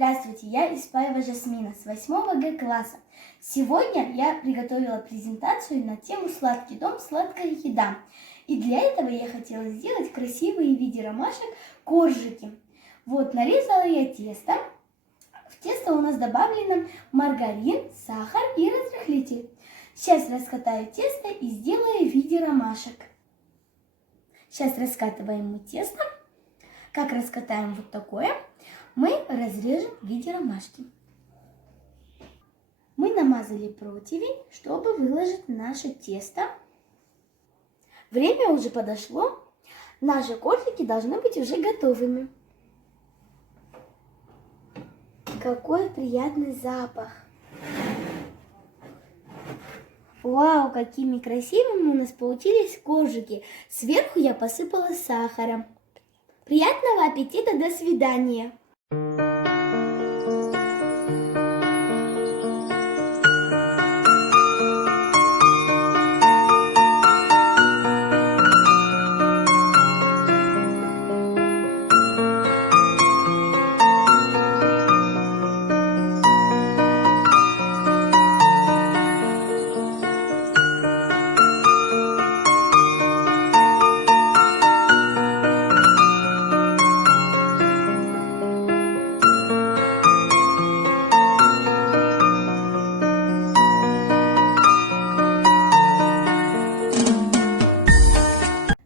Здравствуйте, я Испаева Жасмина с 8 Г класса. Сегодня я приготовила презентацию на тему «Сладкий дом. Сладкая еда». И для этого я хотела сделать красивые в виде ромашек коржики. Вот, нарезала я тесто. В тесто у нас добавлено маргарин, сахар и разрыхлитель. Сейчас раскатаю тесто и сделаю в виде ромашек. Сейчас раскатываем мы тесто. Как раскатаем вот такое, мы разрежем в виде ромашки. Мы намазали противень, чтобы выложить наше тесто. Время уже подошло. Наши коржики должны быть уже готовыми. Какой приятный запах! Вау, какими красивыми у нас получились коржики. Сверху я посыпала сахаром. Приятного аппетита, до свидания!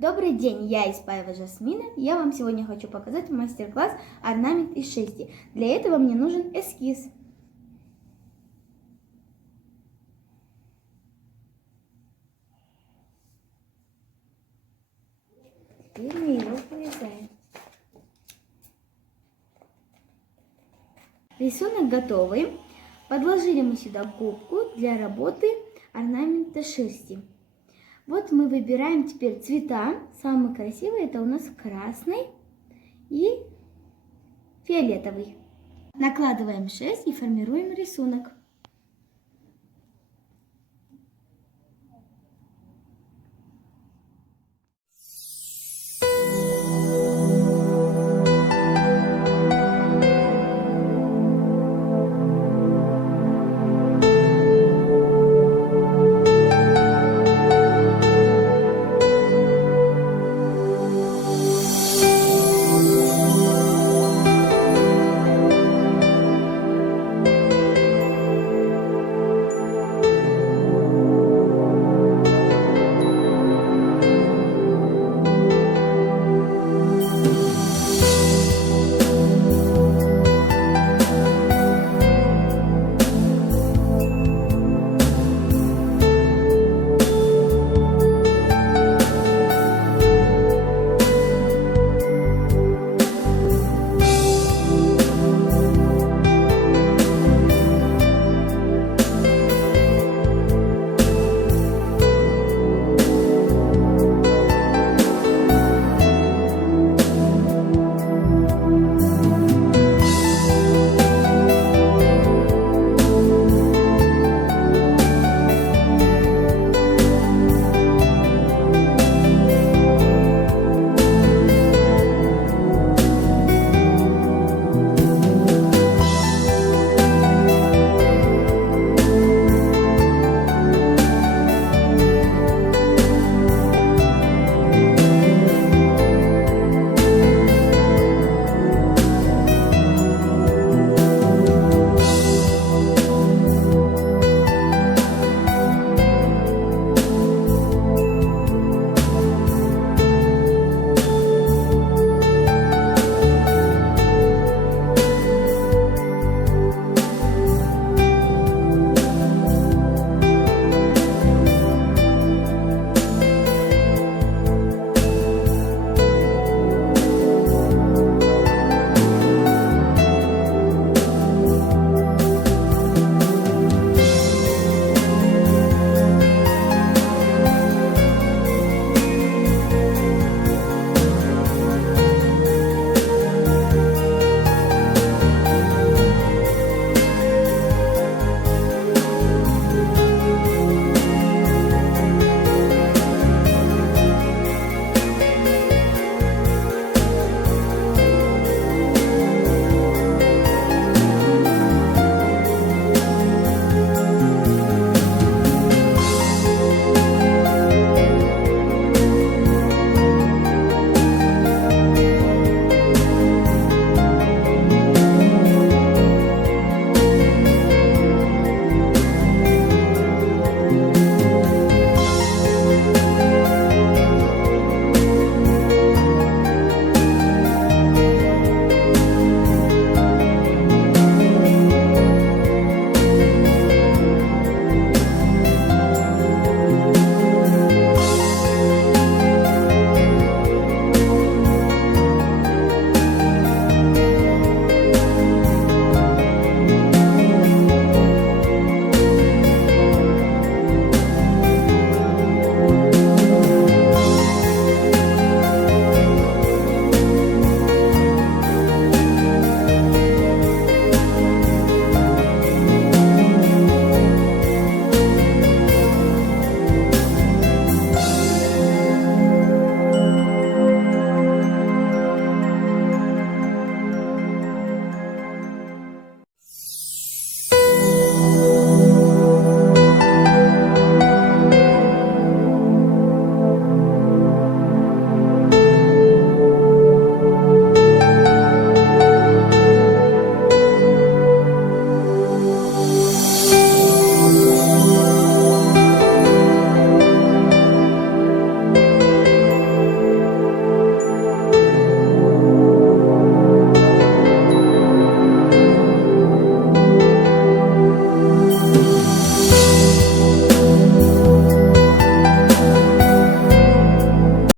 Добрый день, я Испаева Жасмина. Я вам сегодня хочу показать мастер-класс орнамент из шерсти. Для этого мне нужен эскиз. Теперь мы его вырезаем. Рисунок готовый. Подложили мы сюда губку для работы орнамента шерсти. Вот мы выбираем теперь цвета. Самый красивый это у нас красный и фиолетовый. Накладываем шерсть и формируем рисунок.